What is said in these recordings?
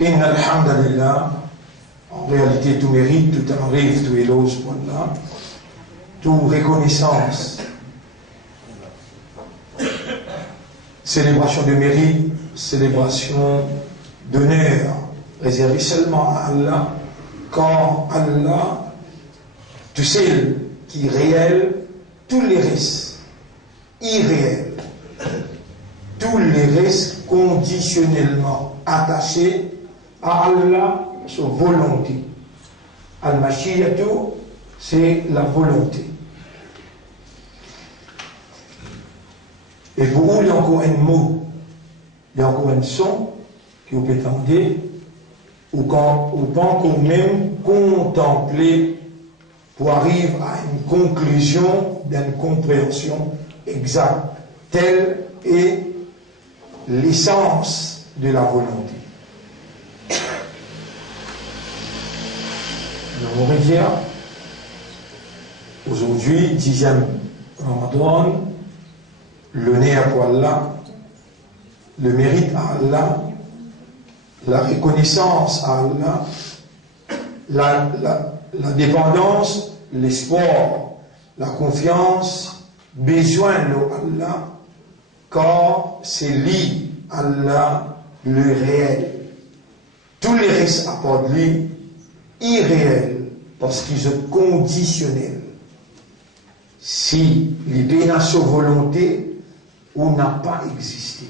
Inna alhamdulillah, en réalité tout mérite, tout arrive, tout éloge pour Allah, tout reconnaissance, célébration de mérite, célébration d'honneur, réservée seulement à Allah, quand Allah, tout seul qui est réel, tous les restes irréels, tous les restes conditionnellement attachés à Allah, sa volonté. Al-Mashiyatu, c'est la volonté. Et pour vous, il y a encore un mot, il y a encore un son que vous pouvez entendre, ou quand vous pouvez même contempler pour arriver à une conclusion d'une compréhension exacte. Telle est l'essence de la volonté. On va dire, aujourd'hui, 10e Ramadan, l'honneur pour Allah, le mérite à Allah, la reconnaissance à Allah, la dépendance, l'espoir, la confiance, besoin de Allah, car c'est lui, Allah, le réel. Tous les restes apportent lui irréel, parce qu'ils sont conditionnels. Si l'idée n'a sa volonté, ou n'a pas existé.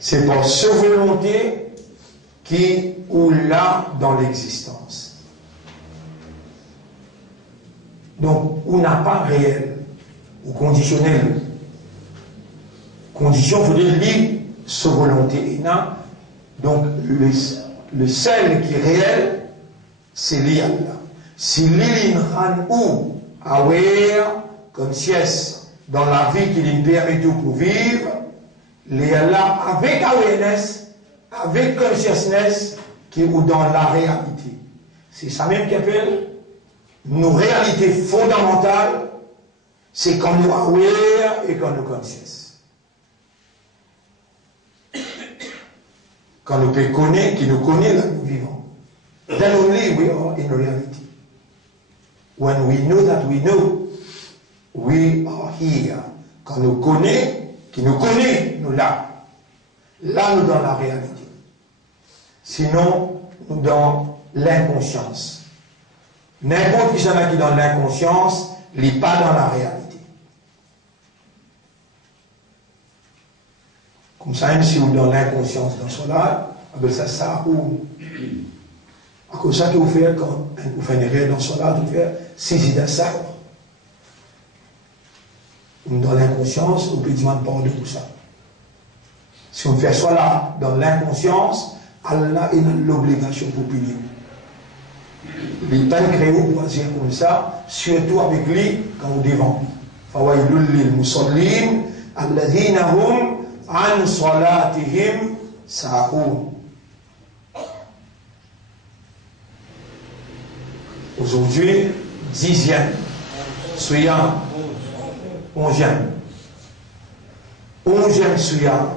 C'est par sa volonté qui ou là dans l'existence. Donc, on n'a pas réel ou conditionnel. Condition, il faut dire lui, sa volonté. Donc, le seul qui est réel, c'est lui Allah. Si lui ran ou aware, conscience, dans la vie qui lui permet de pour vivre, les Allah avec awareness, avec consciousness, qui est dans la réalité. C'est ça même qui appelle nos réalités fondamentales, c'est quand nous aware et quand nous conscious. Quand nous connaissons, qui nous connaît, là nous vivons. Then only we are in reality. When we know that we know, we are here. Quand nous connaissons, qui nous connaît, nous là. Là, nous dans la réalité. Sinon, nous dans l'inconscience. N'importe qui s'en a qui dans l'inconscience, il n'est pas dans la réalité. Comme ça, même si vous dans l'inconscience dans cela, ça ou à cause ça que vous faites quand vous faites une erreur dans cela, vous faites saisir d'un ça. Dans l'inconscience, vous pouvez demander pardon pour ça. Si on fait cela dans l'inconscience, Allah est dans l'obligation pour punir. Il n'est pas créé pour agir comme ça, surtout avec lui quand vous devant. Fawailul lil musallin alladhina hum an salatihim sahun. Aujourd'hui, 10e, Souyam, 11e. 11e Souyam,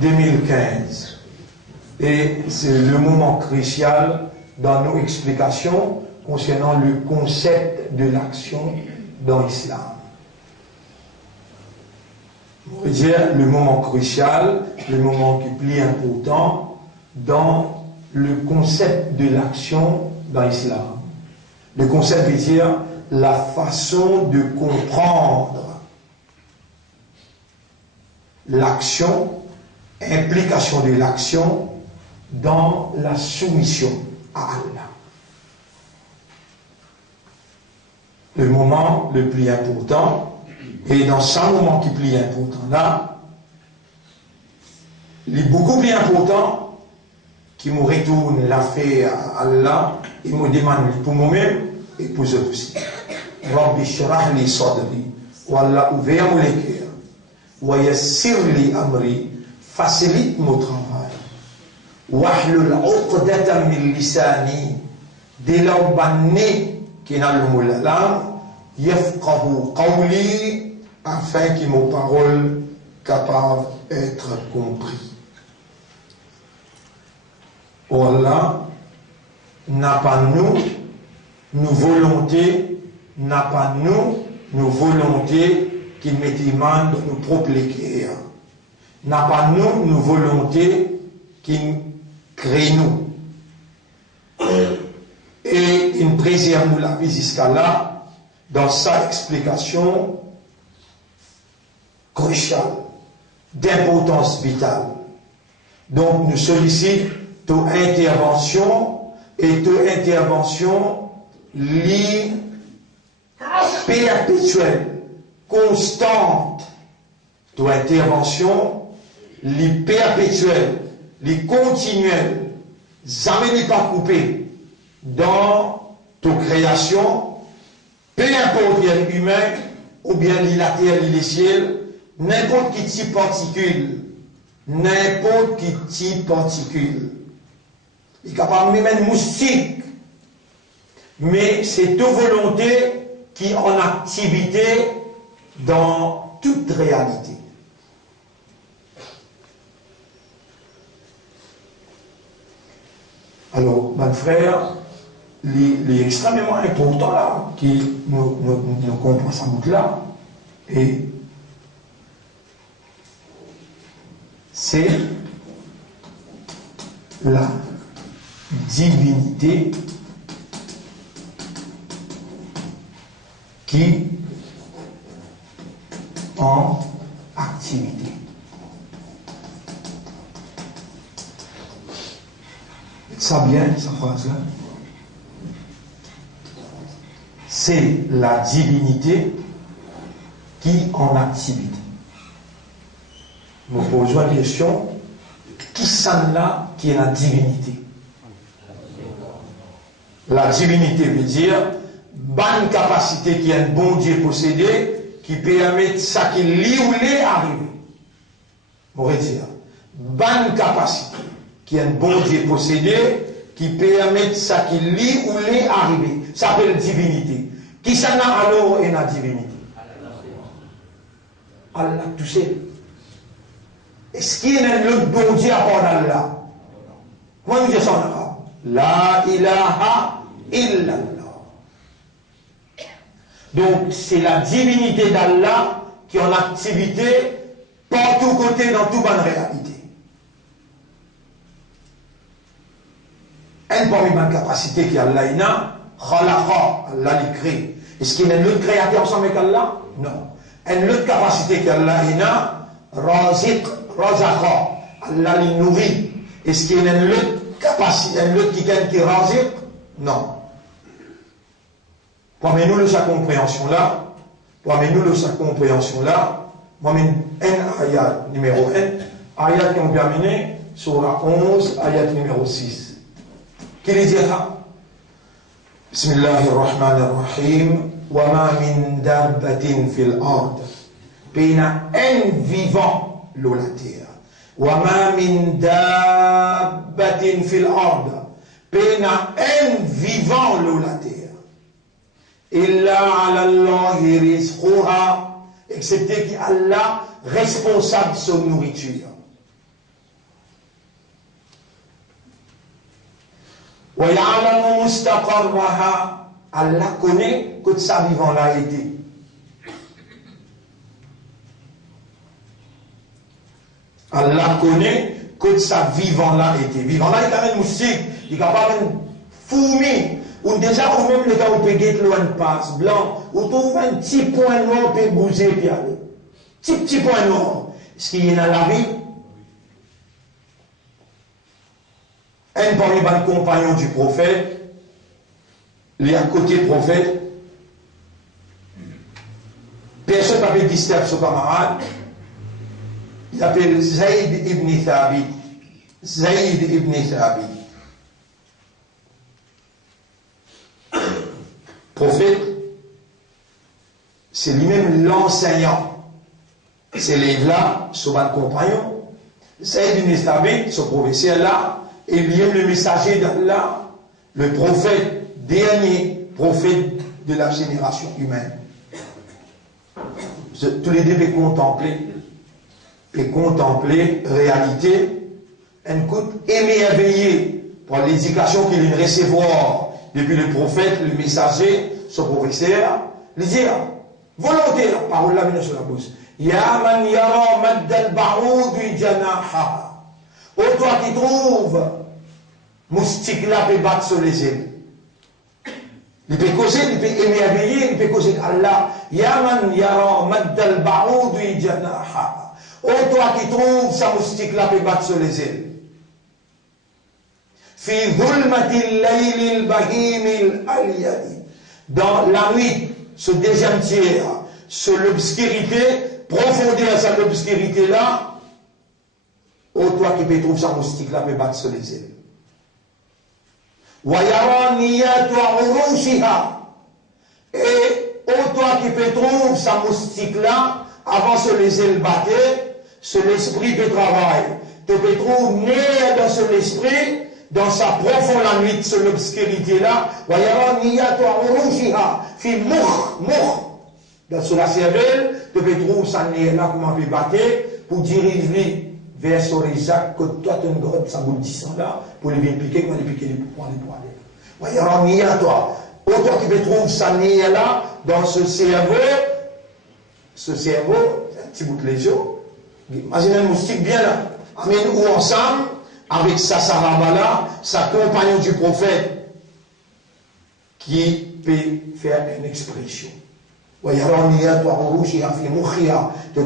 2015. Et c'est le moment crucial dans nos explications concernant le concept de l'action dans l'islam. On va dire le moment crucial, le moment qui est plus important dans le concept de l'action dans l'islam. Le concept veut dire la façon de comprendre l'action, implication de l'action dans la soumission à Allah. Le moment le plus important, et dans ce moment qui est plus important là, il est beaucoup plus important qui me retourne l'affaire à Allah et me demande pour moi-même et pour eux aussi. Rabbi shrah li sadri, wa Allah ouvert mon cœur, wa yassir li amri, facilite mon travail. Wahlul uqdatan min lisani, dès lors banné qui n'a le mot la langue, yafqahu qawli, afin que mon parole capable d'être compris. Allah n'a pas nous volonté, n'a pas nous volonté qui mettent main de nous propléquer. N'a pas nous volonté qui crée nous. Et il préserve nous la vie jusqu'à là dans sa explication cruciale, d'importance vitale. Donc nous sollicitons toute intervention et toute intervention liée, perpétuelle, constante. Toute intervention liée, perpétuelle, liée, continuelle, jamais n'est pas coupée dans toute création, peu importe bien humain ou bien la terre, les ciels, n'importe qui type particule, n'importe qui type particule. Il est capable de mettre moustique, mais c'est toute volonté qui est en activité dans toute réalité. Alors, mon frère, les extrêmement important là, qui nous comprend sa boucle là, et c'est la divinité qui en activité. Ça bien, cette phrase-là. C'est la divinité qui en activité. Je me pose une question. Qui ça là qui est la divinité? La divinité veut dire bonne capacité qui est un bon Dieu possédé qui permet ça qui lit ou l'est arriver. On va dire bonne capacité qui est un bon Dieu possédé qui permet ça qui lit ou l'est arriver. Ça s'appelle divinité. Qui ça n'a alors est la divinité? Allah tout seul. Est-ce qu'il y a un autre bon Dieu à part d'Allah? Comment nous disons ça en arabe? La ilaha illallah. Donc c'est la divinité d'Allah qui est en activité partout côté dans toute bonne réalité. Un parmi ma capacité qui est Allah khalaqa, Allah l'écrit. Est-ce qu'il y a un autre créateur ensemble avec Allah? Non. Une autre capacité qui est Allah raziq, razaqa, Allah les nourrit. Est-ce qu'il y a une autre capacité, un autre qui est raziq? Non. Parmi-nous sa compréhension là, moi-même, un ayat numéro 1, ayat qui ont terminé, surah 11, ayat numéro 6. Qui les dira? Bismillahirrahmanirrahim. Wa ma min dabbatin fil ard. Pena un vivant l'eau la terre. Wa ma min dabbatin fil ard. Pena un vivant l'eau la terre. Illa ala Allahi rizquha, excepté qu'Allah responsable de son nourriture. Wa ya'lamu mustaqarraha, Allah connaît que sa vivant l'a été. Allah connaît que sa vivant l'a été. Vivant là, il a un moustique, il est capable de fourmi. Ou déjà, ou même le gars où peut guetter loin de passe, blanc, ou trouve un petit point noir, peut bouger, puis aller. Petit point noir. Est-ce qu'il y a dans la vie? Un parmi les compagnons du prophète, il est à côté du prophète. Personne n'avait disturbe son camarade. Il s'appelle Zayd ibn Thabit. Zayd ibn Thabit. Prophète, c'est lui-même l'enseignant. C'est l'élève-là, son compagnon. Zayd ibn Thabit, ce professeur-là, est lui-même le messager d'Allah, le prophète, dernier prophète de la génération humaine. Tous les deux devaient contempler et contempler réalité, un coup émerveillé par l'éducation qu'il recevoir depuis le prophète, le messager, son professeur, lui dire, volonté, la parole là vient sur la bouche. Ya man yara maddal ba'oud janaha. Ô toi qui trouves, moustique là peut battre sur les ailes. Il peut causer, il peut émerveiller, il peut causer Allah. Ya man yara maddal ba'oud janaha. Ô toi qui trouves, sa moustique là peut battre sur les ailes. Fi dhulmatil laylil bahimil aliyadi. Dans la nuit, ce deuxième tiers, sur l'obscurité, profondeur cette obscurité-là, ô toi qui peux trouver sa moustique là, peut battre sur les ailes. Wayara niyatu urushiha. Et ô toi qui peux trouver sa moustique là, avant sur les ailes battées, sur l'esprit peut travailler. Tu peux trouver né dans son esprit, dans sa profonde la nuit, sur l'obscurité-là, Wayara niyatu urushiha. Fi mouch. Dans la cervelle, tu peux trouver ça là, comment on peut battre, pour diriger vers son résac, que toi, tu as une grotte, ça boule 10 ans là, pour les bien piquer, comment les piquer, pour les poiler. Wayara niyatu. Autant tu peux trouver ça là, dans ce cerveau, c'est un petit bout de lésion. Imaginez un moustique bien là. Amène-nous ensemble, avec sa sarabala, sa compagnon du prophète, qui peut faire une expression. Tu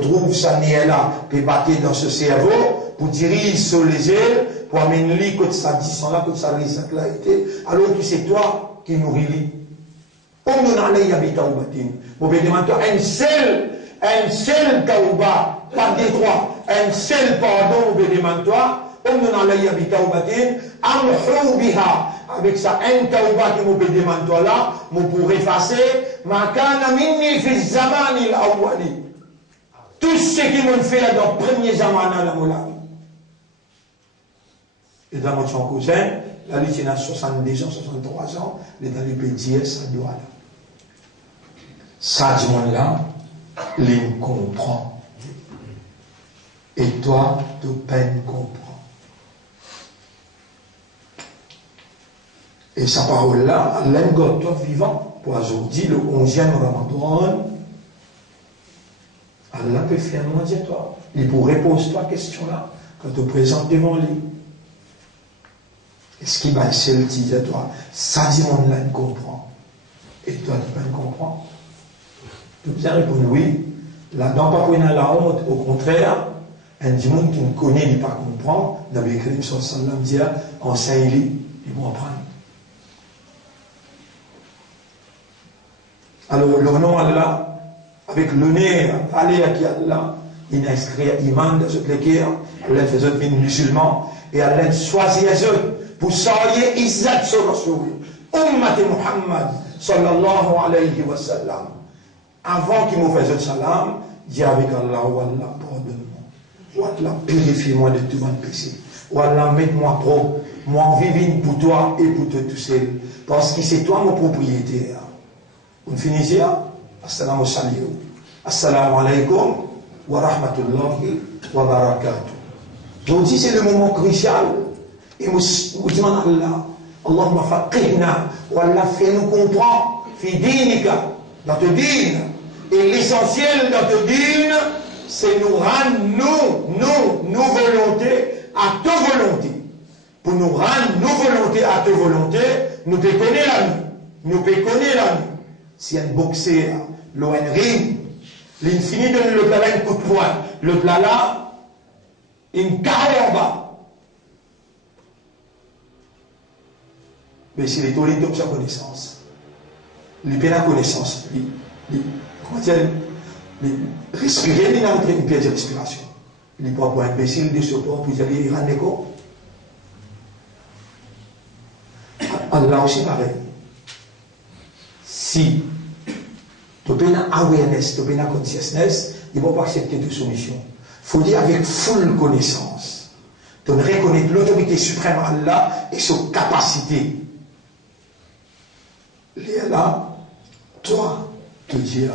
trouves ça là, peut battre dans ce cerveau, pour diriger sur les ailes, pour amener lui, que ça dit là, que ça là été, alors que c'est toi qui nourris lui. On nous en a habité au bâtiment. Vous pouvez demander un seul taouba, pas des trois, un seul pardon, vous pouvez demander on nous en a habité au bâtiment, amhou biha. Avec ça, un taouba qui vous peut demander là, vous pourrez effacer, makana minni fi zamani al-awwali. Tout ce qui m'ont fait dans le premier zamana dans mon ami. Et dans mon cousin, là, il a 70 ans, 63 ans, il est dans les pédiers, ça doit là. Ça, du monde là, il comprend. Et toi, tu peine comprends. Et sa parole-là, l'engot, toi vivant, pour aujourd'hui, le 11e Ramadan, Allah peut faire manger toi. Il pourrait poser toi question-là, quand tu te présentes devant lui. Est-ce qu'il va essayer de dire à toi, ça dit mon là, il comprend. Et toi, tu peux comprendre. Tu peux bien répondre oui. Là-dedans, pas pour la honte, au contraire, un monde qui ne connaît, il ne pas comprendre. Nabi Karim sallallahu alayhi wa sallam dit, enseigne-lui, ils vont apprendre. Alors, le nom Allah, avec le nez, aller à qui Allah, il inscrit iman dans ce léguer, Allah fait autres musulmans, et Allah choisit les autres pour saluer Izzat sur Rasoul, Ummat Muhammad, sallallahu alayhi wa sallam. Avant qu'il me fasse salam, dis avec Allah, Wallah, pardonne-moi. Wallah, purifie-moi de tout mon péché. Wallah, mets-moi propre. Moi, en vivant pour toi et pour te tout seul. Parce que c'est toi mon propriétaire. On finit ici. Assalamu alaikum. Assalamu alaikum wa rahmatullahi wa barakatuh. Donc, si c'est le moment crucial, et nous demandons Allah, Allahumma faqihna, Wallah, fais-nous comprendre, fi dinika, dans te dîne. Et l'essentiel dans te dîne, c'est nous rendre, nos volontés à ta volonté. Pour nous rendre nos volontés à ta volonté, nous peut connaître la nuit. Nous peut connaître la nuit. Si un boxeur, l'ON ring, l'infini donne le plat là, un coup de poing. Le plat là, une carré en bas. Mais s'il est tollé de sa connaissance, il perd la connaissance. Comment dire, respirer, il a une pièce de respiration. Il n'est pas pour imbécile de ce corps, pour dire il rend l'écho. Allah aussi pareil. Si tu as une awareness, tu as une consciousness, il ne va pas accepter de soumission. Il faut dire avec full connaissance. Tu reconnais l'autorité suprême Allah et sa capacité. Il est là, toi, te dire,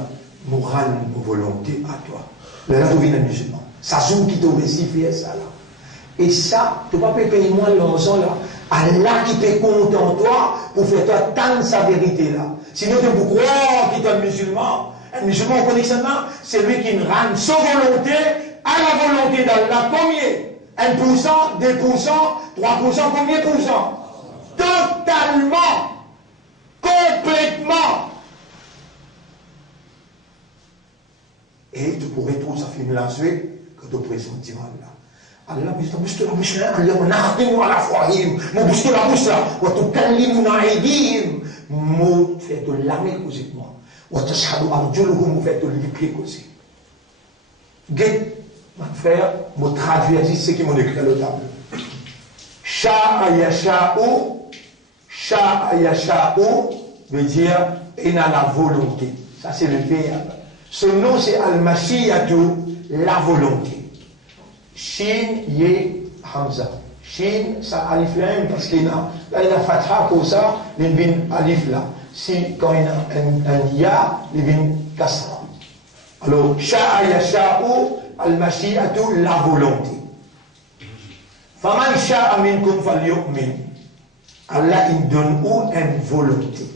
moral, volonté à toi. Là, tu viens un musulman. Ça joue qui te réussit faire ça là. Et ça, tu ne peux pas payer moins l'argent là. Allah qui te compte en toi pour faire toi tant sa vérité là. Sinon, tu peux croire qu'il est un musulman. Un musulman, on connaît ça, c'est lui qui rend sa volonté à la volonté d'Allah. Combien? 1%, 2%, 3%, combien pour cent? Totalement, complètement. Et tu pourrais trouver ça film là, que tu présentes là. Allah me dit, bouge la bouche là, Allah me na'adim ala fahim, me bouge la bouche là, wa tukallimuna aydihim, me fait de l'âme causer moi, wa tashhadu arjuluhum, me fait de l'épée causer. Guet, mon frère, me traduire ce qui m'ont écrit à le table. Sha'a yasha'u veut dire il a la volonté. Ça c'est le verbe. Son nom c'est Al-Mashiyatu, la volonté. Shin, Ye, Hamza. Shin, ça alif là, parce qu'il y a fatha pour ça, il vient alif là. Si, quand il y a un ya, il vient kasra. Alors, sha'a yasha'u, al-mashiyatu, la volonté. Faman sha'a minkum falyu'min. Allah, il donne où une volonté.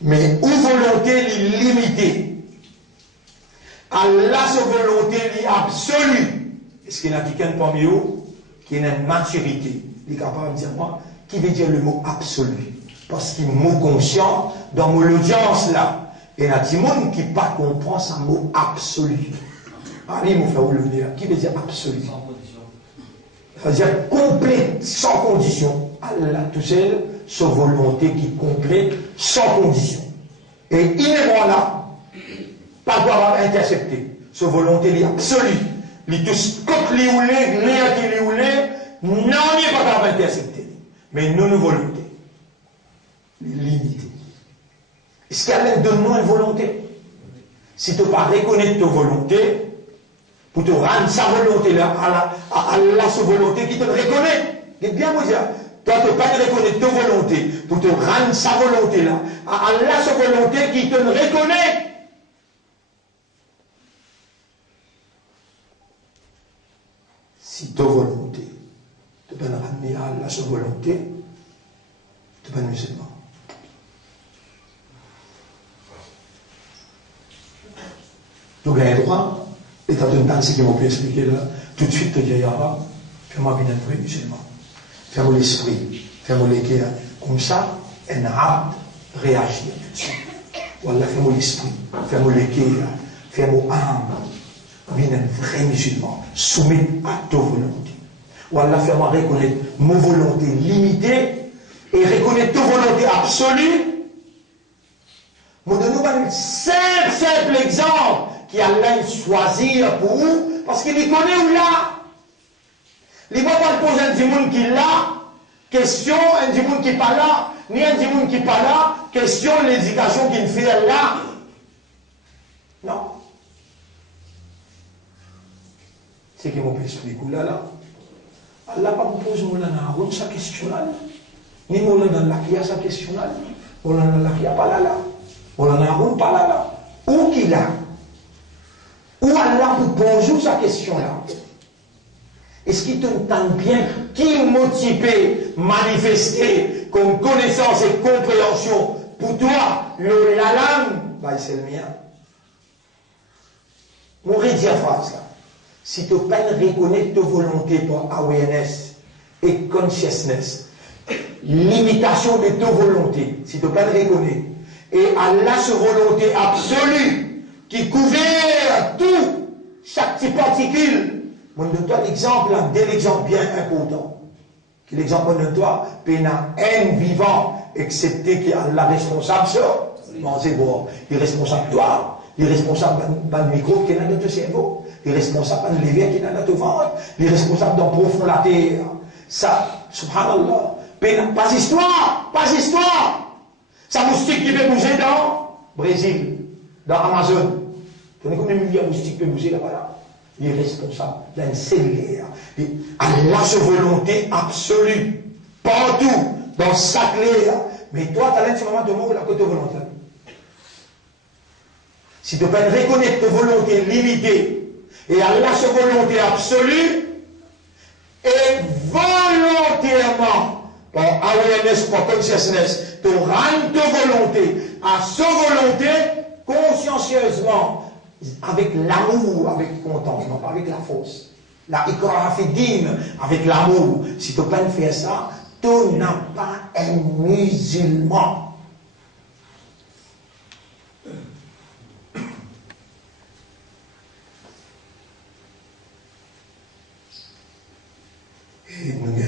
Mais où volonté limitée. Allah, sa volonté est absolue. Est-ce qu'il y a quelqu'un parmi vous qui a une maturité? Il est capable de dire moi, qui veut dire le mot absolu? Parce qu'il est mot conscient dans mon audience là. Et il y a des gens qui ne comprennent pas ce mot absolu. Allez, mon frère, le venir. Qui veut dire absolu? Sans condition. Ça veut dire complet, sans condition. Allah tout seul, sa volonté qui est complète, sans condition. Et il est bon là. Pas doit intercepter. Sa volonté est absolue. Il tout ce que lui ou non, il n'est pas capable d'intercepter. Mais nous, nos volontés, limitées. Est-ce qu'Allah donne-nous une volonté? Si tu ne pas reconnaître ta volonté, pour te rendre sa volonté là, à Allah sa volonté qui te reconnaît. Et bien vous dire, toi tu ne peux pas reconnaître ta volonté, pour te rendre sa volonté là, à Allah sa volonté qui te reconnaît. Si ta volonté, tu peux ramener à Allah sa volonté, tu peux être musulman. Tu gagnes droit, et tu as une danse qui m'a pu expliquer là, tout de suite tu dis, fais-moi bien un vrai musulman, fais-moi l'esprit, fais-moi les cœurs, comme ça, un abd réagit tout de suite. Voilà, fais-moi l'esprit, fais-moi les cœurs, fais-moi âme. Bien un vrai musulman, soumis à ta volonté. Ou Allah fait-moi reconnaître mon volonté limitée et reconnaître ta volonté absolue. Je donne un simple exemple qui Allah choisir pour vous, parce qu'il y connaît où là. Il ne va pas poser un dimoun qui là, question, un dimoun qui n'est pas là, ni un dimoun qui n'est pas là, question, l'éducation qu'il fait là. Non. C'est qui m'ont pu expliquer là. Allah pas vous pose Moulana Haroun sa question là. Ni Moulana Lakia sa question là. Moulana Lakia pas là. Moulana Haroun pas là. Où qu'il a? Où Allah vous pose sa question là? Est-ce qu'il te entend bien? Qui motivé, manifesté comme connaissance et compréhension pour toi, le lalam, bah c'est le mien. Mon rédier phrase là. Si tu ne peux pas reconnaître ta volonté pour awareness et consciousness, l'imitation de ta volonté, si tu ne peux pas le reconnaître, et Allah sa volonté absolue qui couvert tout, chaque petite particule, je donne-toi l'exemple, deux exemples bien importants. L'exemple de toi, il y a un vivant, excepté qu'il y a la responsable, ça, c'est bon, il est responsable de toi, il est responsable d'un microbe qui est dans ton cerveau. Il est responsable de l'éveil qui est dans notre ventre. Il est responsable d'un profond la terre. Ça, subhanallah. Pas histoire. Ça moustique qui peut bouger dans Brésil, dans Amazon. Tu connais combien de milliards de moustiques peuvent bouger là-bas? Il est responsable d'un cellulaire. Allah sa volonté absolue. Partout. Dans chaque l'air. Mais toi, tu as l'instrument de mot là que ta volonté. Si tu peux reconnaître ta volonté limitée, Et Allah, sa volonté absolue, et volontairement, par awareness, par consciousness, de rendre de volonté à sa volonté consciencieusement, avec l'amour, avec contentement, pas avec la force. La ikraha fi din, avec l'amour. Si tu ne peux pas faire ça, tu n'as pas un musulman.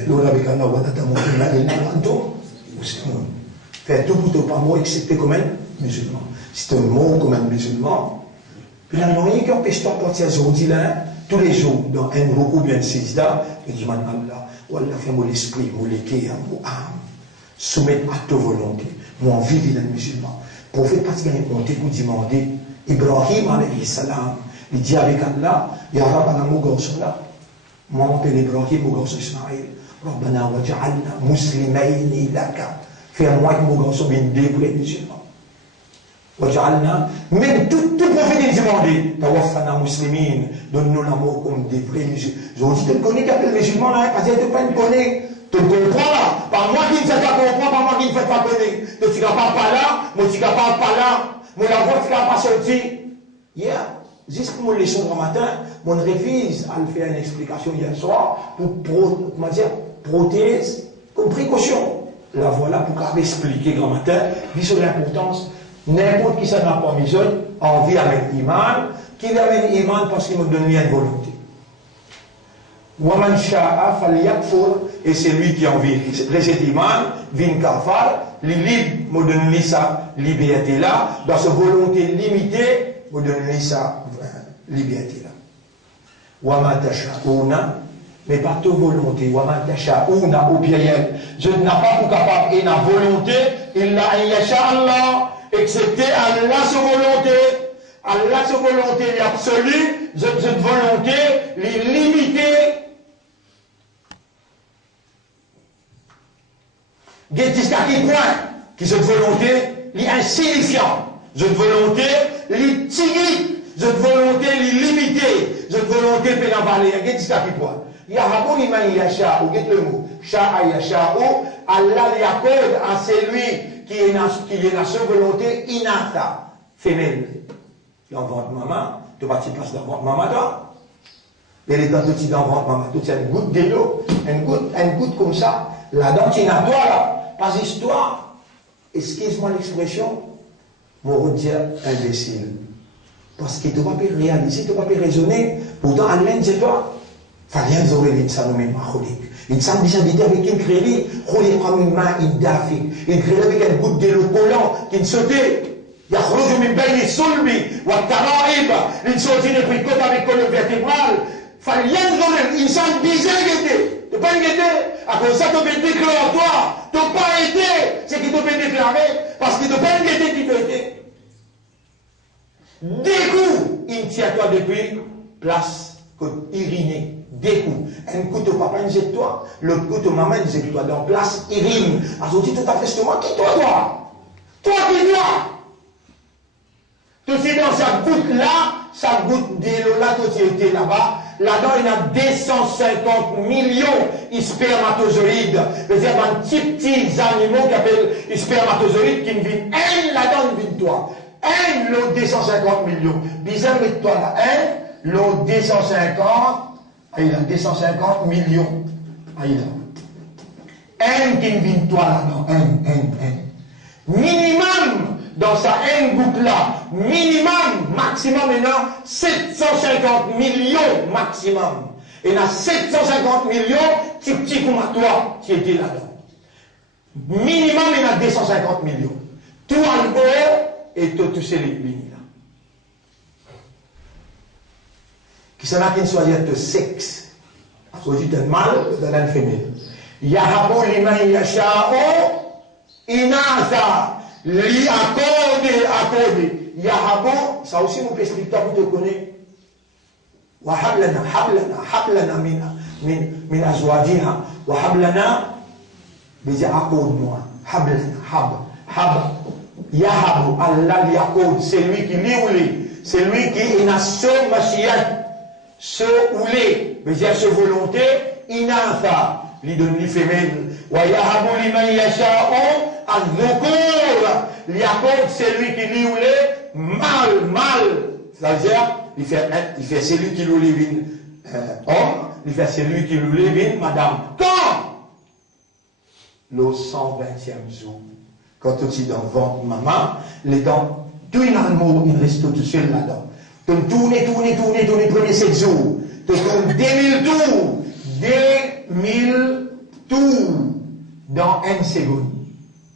Nous avec Allah, on va faire tout pour ne pas mot accepter comme un musulman. C'est un mot comme un musulman. Puis la moyen qui empêche toi de partir aujourd'hui là, tous les jours, dans un groupe ou bien un sixda, je dis, Allah, Allah fait mon esprit, mon léqué, mon âme, soumettre à ta volonté, mon envie d'être musulman. Le prophète particulièrement monté pour demander, Ibrahim alayhi salam, il dit avec Allah, Ya Rabbana Mougarsula, moi m'appelle Ibrahim Mougarsula Ismaïl, Rabbana waj'alna muslimayni laka, fais-moi que Mougarsula binde pour les musulmans. Même tout prophète est demandé, Tawaffana muslimin, donne-nous l'amour comme des vrais musulmans. Aujourd'hui, tu ne connais qu'à les musulmans là, parce que tu ne connais, tu comprends là, par moi qui ne fais pas comprendre, par moi qui ne fais pas connaître. Tu ne vas pas là, moi tu ne vas pas là, moi la voix tu ne vas pas sortir. Hier, juste pour mon leçon de matin, mon révise à le faire une explication hier soir, pour comment dire, prothèse, comme précaution. La voilà pour qu'elle explique grand matin, vu sur l'importance. N'importe qui ça n'a pas mis envie avec l'iman, qui amène l'iman parce qu'il me donne une volonté. Waman sha'a falyakfur, et c'est lui qui a envie de cet iman, vin kafar, l'ilib me donne sa liberté là, dans sa volonté limitée, me donne sa liberté là. Waman tasha'una, mais pas ta volonté, waman tasha'una au pluriel. Je n'ai pas pour capable et la volonté, illa ayyasha Allah. Excepté Allah sa volonté. Allah sa volonté est absolue, cette volonté est limitée. Jusqu'à quel point que cette volonté est insignifiante, cette volonté est timide, cette volonté est limitée, cette volonté peut en parler. Jusqu'à quel point? Yahabou liman yasha, ou le mot, sha'a yasha'u, Allah l'accorde à celui qui est dans sa volonté innata, femelle. Dans votre maman, tu vas te placer dans votre maman, toi. Elle est dans tout dans votre maman, tout une goutte de l'eau, une goutte comme ça, la dentine à toi, là, pas histoire. Excuse-moi l'expression, mon dire imbécile. Parce que tu ne vas pas réaliser, tu ne vas pas raisonner, pourtant, Allah, c'est toi. Fallait en aurait dit ça, nommé Maholik. Il s'en déjà dit avec une crédit, il comme une main, il daffit. Il crée avec une goutte de l'eau collant, qui sautait. Il y a Rojo Mibay, il solbi, ou à Taraïb, il sautait depuis côte avec colonne vertébrale. Fallait en aurait, il s'en disait guetter. Tu pas guetter. À cause de ça, tu peux déclarer en toi. Tu n'as pas été. C'est qui tu peux déclarer. Parce que tu n'as pas guetter qui peut être. Des coups, il tient toi depuis place, iriné. Des coups. Un coup de papa, il jette toi. L'autre coup de maman, il jette toi. Dans place, irine. À ce tout à fait, c'est moi qui toi. Toi qui dois. Tu sais, dans sa goutte là, sa goutte de là, tu étais là-bas. Là-dedans, il y a 250 millions de spermatozoïdes. C'est-à-dire, un petits animaux qui appellent les spermatozoïdes qui vivent. Un là-dedans, il vit toi. Un, l'autre 250 millions. Bizarre, mets-toi là. Un, l'autre 250. Il a 250 millions. Il a. Un qui vit toi là-dedans. Un. Minimum, dans sa un goutte là, minimum, maximum, il y a 750 millions maximum. Il y a 750 millions, petit comme à toi, qui était là-dedans. Minimum, il y a 250 millions. Tout en haut, et tout c'est les lignes là. Qui s'en a qu'une choisir de sexe. Aujourd'hui, d'un mâle, d'un féminin. Yahabou liman yasha'u inatha. Li accorde. Yahabou, ça aussi vous peut expliquer, vous te connaissez. Wa hablana min azwajina. Wa hablana, déjà accorde-moi. Hab. Allah li accorde, c'est lui qui lit ou lit. C'est lui qui est nation machiyat. ce ou les, veut dire ce volonté, inatha, li donne li féminin, wa yahabu liman yasha'u az-zukur, li accorde celui qui li ou les, mal, c'est-à-dire, il fait celui qui ou les homme, il fait celui qui ou les madame. Quand? Le 120e jour, quand tu es dans le ventre maman, les dents, tout un amour, il reste tout seul là-dedans. Tu tournes, premier 7 jours. Tu tournes 2000 tours. 2000 tours dans 1 seconde.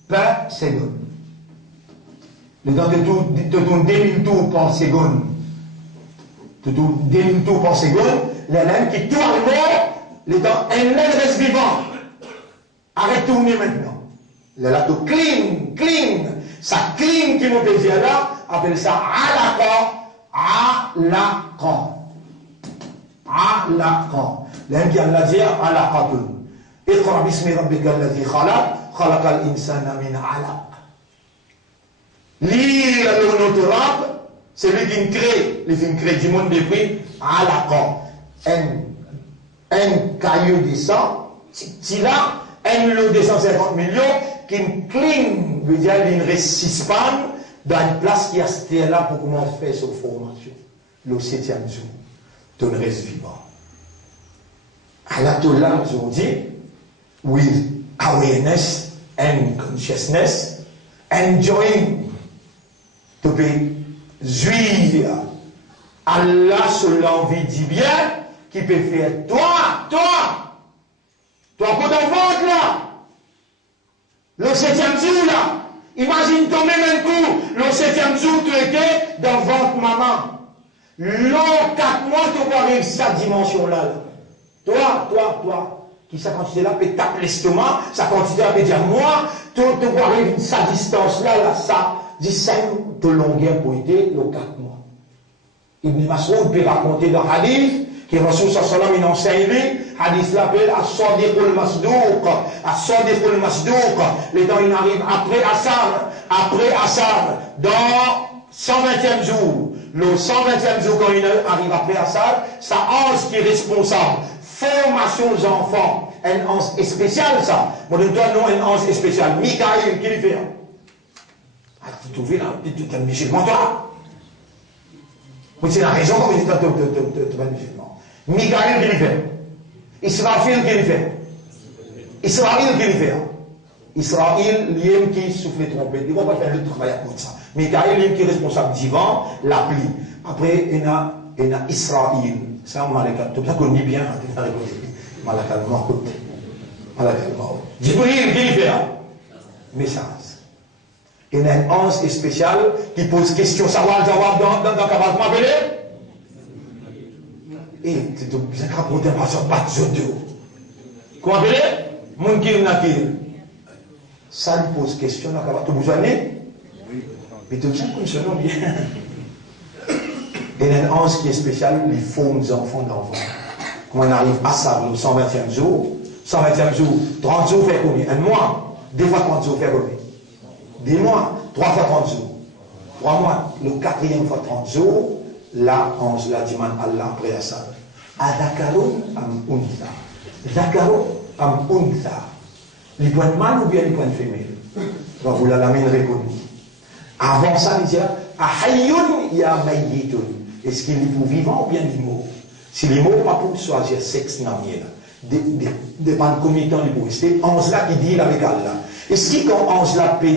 Par seconde. Les dents, tu tournes 2000 tours par seconde. Tu tournes 2000 tours par seconde. Les lames qui tournent mort, les dents, elles restent vivantes. Arrête de tourner maintenant. Là, tu clean. Ça clean qui nous dit là, appelle ça alaqan. L'un qui a dit alaqatun. Iqra bismi rabbika alladhi khalaq al-insana min alaq. Lire le notorab, c'est lui qui crée, du monde depuis alaqan. Un caillou de sang, si là, un lot de 150 millions, qui clean, veut dire qu'il ne reste pas dans une place qui est là pour comment faire cette formation. Le 7e jour, tu restes vivant. Alors, là, aujourd'hui, with awareness and consciousness, enjoying, tu peux jouir Allah sur l'envie du bien qui peut faire toi, pour dans ventre là, le 7e jour là, imagine toi même un coup, le 7e jour tu étais dans le ventre maman. Long 4 mois, tu vas arriver cette dimension-là. Toi, qui ça quand tu es là, tu tapes l'estomac, ça continue à dire moi, tu vas arriver sa distance-là, ça, 15 de longueur pour aider le 4 mois. Ibn Mas'ud peut raconter dans Hadith, qui Rasul sallallahu alayhi wa sallam enseigne, Hadith l'appelle As-Sadiqul Masdouq. As-Sadiqul Masdouq. Les temps, il arrive après Assad, dans 120e jour. Le 120e jour, quand il arrive après Assad, ça ange qui est responsable. Formation aux enfants. Un ange spécial, ça. Moi, de toi, non, un ange spécial. Mikaïl, qui le fait? Ah, tu trouves là, tu es un musulman, toi? Oui, c'est la raison comme il dit, tu es un musulman. Mikaïl, qui le fait? Israfil, qui le fait? Israël, qui le fait? Israël, l'homme qui souffle les trompettes. Il ne va pas faire le travail comme ça. Mikaïl, l'homme qui est responsable du vent, l'appli. Après, il y a Israël. C'est un malaka. Tout ça qu'on dit bien. Malaka, mort. Malaka, mort. Jibril, qui le fait? Message. Il y a un ange spécial qui pose question, savoir dans le cabaret appelé. Et tu as besoin de rapporter un passeur pas de deux. Comment appelé? Munkir Nakir. Ça lui pose question, tu as besoin de mais tu tiens comme ce nom bien. Il y a un ange qui est spécial, il forme des enfants d'enfants. Quand on arrive à ça, le 120e jour, 120e jour, 30 jours fait combien? Un mois. 2 fois 30 jours fait combien? 2 mois. 3 fois 30 jours. 3 mois. Le 4e fois 30 jours, là, ange la demande Allah après ça. Adakaron am untha. Dakaron am untha. Les points de mâle ou bien les points de femelle? Donc vous l'avez reconnu. Avant ça, il dit Ahayun ya mayyitun. Est-ce qu'il est pour vivant ou bien il est mort? Si il est mort, pas pour choisir sexe dans le dépend de combien de temps il peut rester. Ange là qui dit avec Allah. Est-ce qu'il quand ange là peut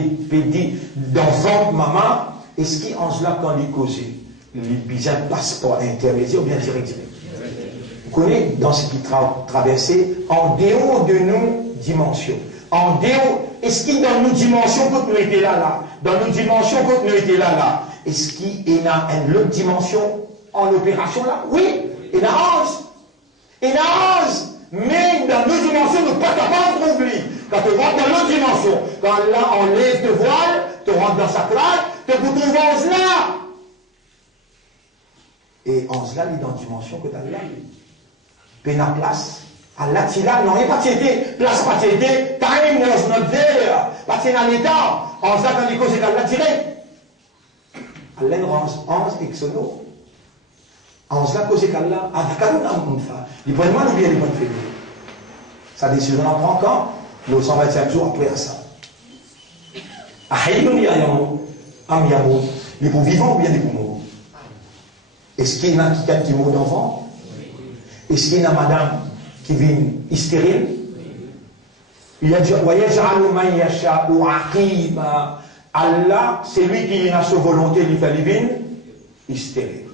dire dans ventre maman, est-ce qu'il ange là quand il cause? Il besoin de passeport intermédiaire ou bien direct? Vous connaissez dans ce qui traversait en dehors de nos dimensions. En dehors, est-ce qu'il dans nos dimensions quand nous étions là? Dans nos dimensions quand nous étions là? Est-ce qu'il y a une autre dimension en opération là? Oui, il y a ange. Il y a ange. Mais dans nos dimensions, nous ne sommes pas capables de trouver. Quand tu rentres dans l'autre dimension, quand là on lève le voile, tu rentres dans sa claque, tu vous trouves ange là. Et ange là, il est dans la dimension que tu as là. Puis la place. Allah, tu là, non, il n'y a pas de place, pas de time was not there. Parce que dans l'état, ange là, quand il cause, c'est Allah direct. Allah range ange exono. En cela, cause qu'Allah, avec Allah, il prend mal ou bien il prend faible. Sa décision en prend quand? Le 125 jours après ça. Ahayun yayamou, am yamou, les pour vivants ou bien les pour morts. Est-ce qu'il y en a qui meurt d'enfant? Est-ce qu'il y en a madame qui vient stérile? Il y a dit, Allah, c'est lui qui a sa volonté, il fait divine, stérile.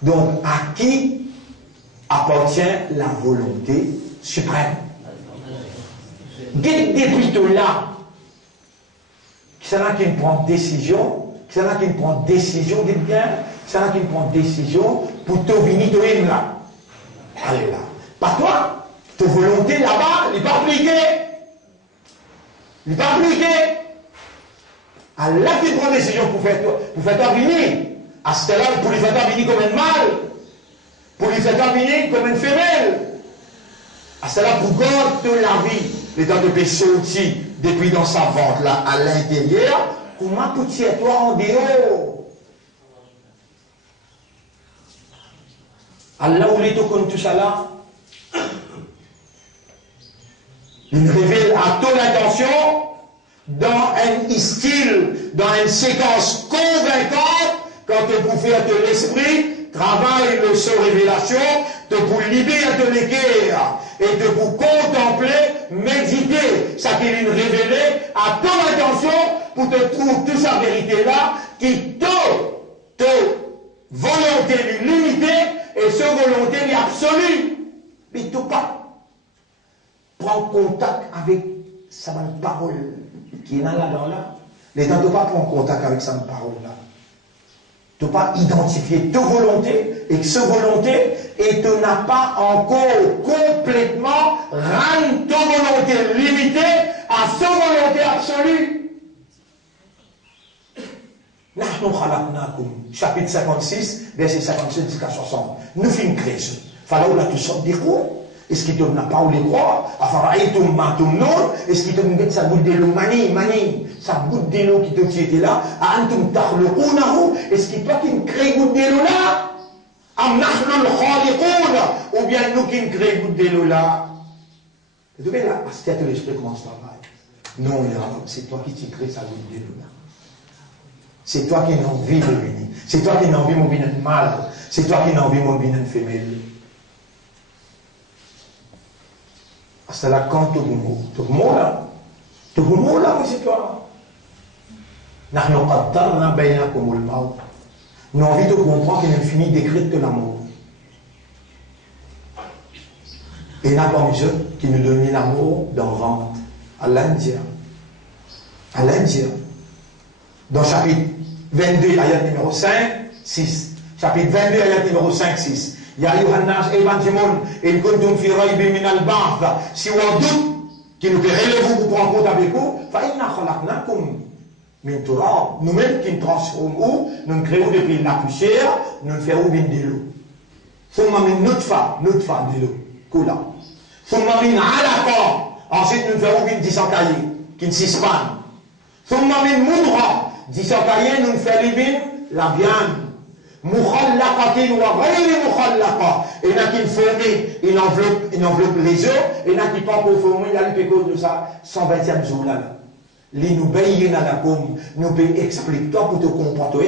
Donc, à qui appartient la volonté suprême? Depuis tout là, qui s'en a qui prend décision, qui s'en a qui prend décision, dites bien, qui s'en a qui prend décision pour te venir toi là. Allez là. Pas toi, ta volonté là-bas, il n'est pas appliqué. Il n'est pas appliqué. Allah qui prend décision pour faire toi venir. À ce là pour lui faire toi venir comme un mâle, pour lui faire toi venir comme une femelle. À ce là pour garder la vie. Les dents de péché aussi, depuis dans sa vente là, à l'intérieur, comment tout y est toi en dehors? Allah où est tout ça là? Il révèle à ton intention dans un style, dans une séquence convaincante, quand tu peux faire de l'esprit, travaille le son révélation, de pour libérer de l'équerre et de pour contempler, méditer, ça qui est révélé à ton intention pour te trouver toute sa vérité là, qui te volonté limitée et ce volonté absolue. Mais tu pas prendre contact avec sa parole qui est là-dedans là. Les gens ne pas prendre contact avec sa parole là. Tu ne pas identifier ta volonté et que cette volonté et tu n'as pas encore complètement rendu ta volonté limitée à sa volonté absolue. Chapitre 56, verset 57 jusqu'à 60. Nous finissons créer. Fallait là tout sorte des cours. Est-ce qu'il n'a pas ou les croire? Est-ce qu'il te met sa goutte de l'eau? Mani, sa goutte de l'eau qui te était là. Est-ce qu'il toi qui crée goutte de l'eau là? Ou bien nous qui créons goutte de l'eau là? Tu vois là, à ce l'esprit commence à travailler. Non, c'est toi qui crée sa goutte de l'eau là. C'est toi qui n'as envie de venir. C'est toi qui n'as envie de venir mal. C'est toi qui n'as envie de venir femelle. C'est là quand tu mets là, c'est toi. Nous avons envie de comprendre qu'il y a un fini décret de l'amour. Et il n'y a pas monsieur qui nous donne l'amour dans le ventre, à l'Indien. À l'Indien. Dans chapitre 22, ayat numéro 5, 6. Chapitre 22, ayat numéro 5, 6. Ya Yohannas Evantimon, et kuntum fi raybin min al-ba'th, si on doute qui nous relève vous prendre compte avec vous, fa inna khalaqnakum min turab, nous-mêmes qui nous transformons, nous créons depuis la poussière, nous faisons bien de l'eau. Thumma min nutfa de l'eau, coula. Thumma min alaqa, ensuite nous faisons bien disentaillé, qui ne s'ispanne. Thumma min mudra, disentaillé, nous faisons bien la viande. Mukhallaqatin wa ghayri mukhallaqa. Et là qui formé, il enveloppe les œufs, et là qui pas encore formé, il a le pécose de ça, 120e jour là. Les nous baillons à la pomme, nous explique toi pour te comprendre.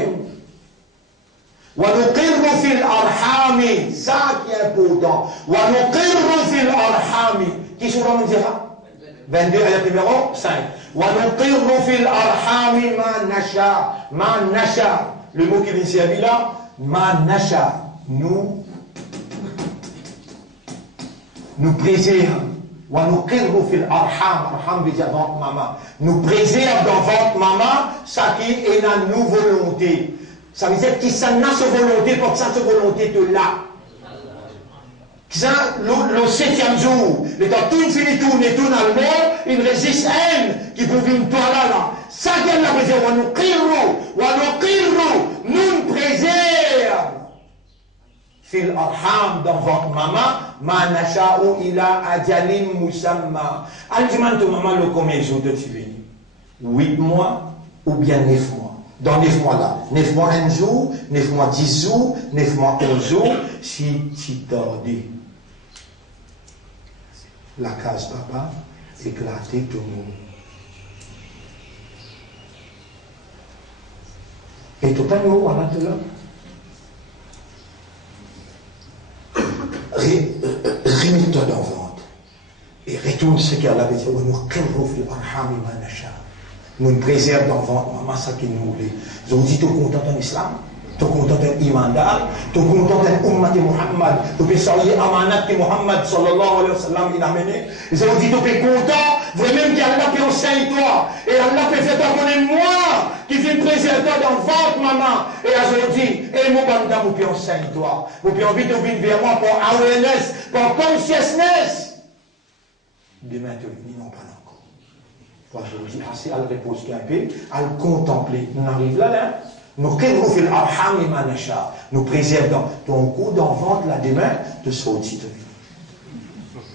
Wa nuqirru fil arhami, ça qui est important. Wa nuqirru fil arhami, qui souvent nous dira 22 ayat numéro 5. Wa nuqirru fil arhami ma nasha. Le mot qui vient ici là, ma nasha, nous préserve. Wa nuqirru fil arham veut dire ventre maman. Nous préserve dans votre maman, ça qui est la nous volonté. Ça veut dire qu'il s'en a sa volonté, pour que ça sa volonté de là. Le 7e jour, le temps tout fini tourne et tourne à le monde, il résiste haine qui peut venir toi là. Ça qui est la préserve, wa nuqirru, nous préserve. Fil arham dans votre maman, ma nasha'u ila ajalin musamma. Al-Juman, maman, le combien de jours de tu venu? 8 mois ou bien 9 mois? dans 9 mois là. 9 mois 1 jour, 9 mois 10 jours, 9 mois 11 jours, si tu tordis. La case papa, éclaté tout le monde. Et tout à l'heure, on a de là. Remets-toi dans le ventre. Et retourne ce qu'Allah avait dit. Nous nous préservons dans le ventre, maman, ça qui nous voulait. Ils ont dit, tu es content en islam, tu es content en imandal, tu es content en ummat de Muhammad, tu es salué amanat que Muhammad sallallahu alayhi wa sallam il a mené. Ils ont dit, tu es content, vraiment qu'Allah peut enseigner toi. Et Allah peut faire toi connaître moi, qui vient préserver toi dans le ventre, maman. Et ils ont dit, et moi, banda, vous pouvez enseigner toi. Vous pouvez envie de venir vers moi pour awareness, pour consciousness. Demain, tu es non pas là. Moi, je vous dis, assez à le reposer un peu, à le contempler. Nous arrivons là, nous préservons ton coup dans le ventre, la demain, de sortir de vie.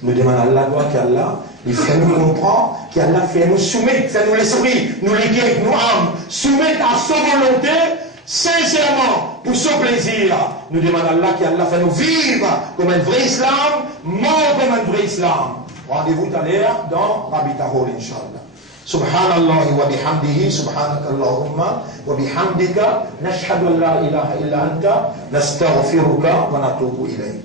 Nous demandons à Allah, qu'Allah, il fait nous comprendre, qu'Allah fait nous soumettre, fait nous l'esprit, nous l'équilibre, nous âmes, soumettre à sa volonté, sincèrement, pour son plaisir. Nous demandons à Allah, qu'Allah fait nous vivre comme un vrai islam, mort comme un vrai islam. Rendez-vous tout à l'heure dans Rabbi Tahor, Inch'Allah. سبحان الله وبحمده سبحانك اللهم وبحمدك نشهد أن لا إله إلا أنت نستغفرك ونتوب إليك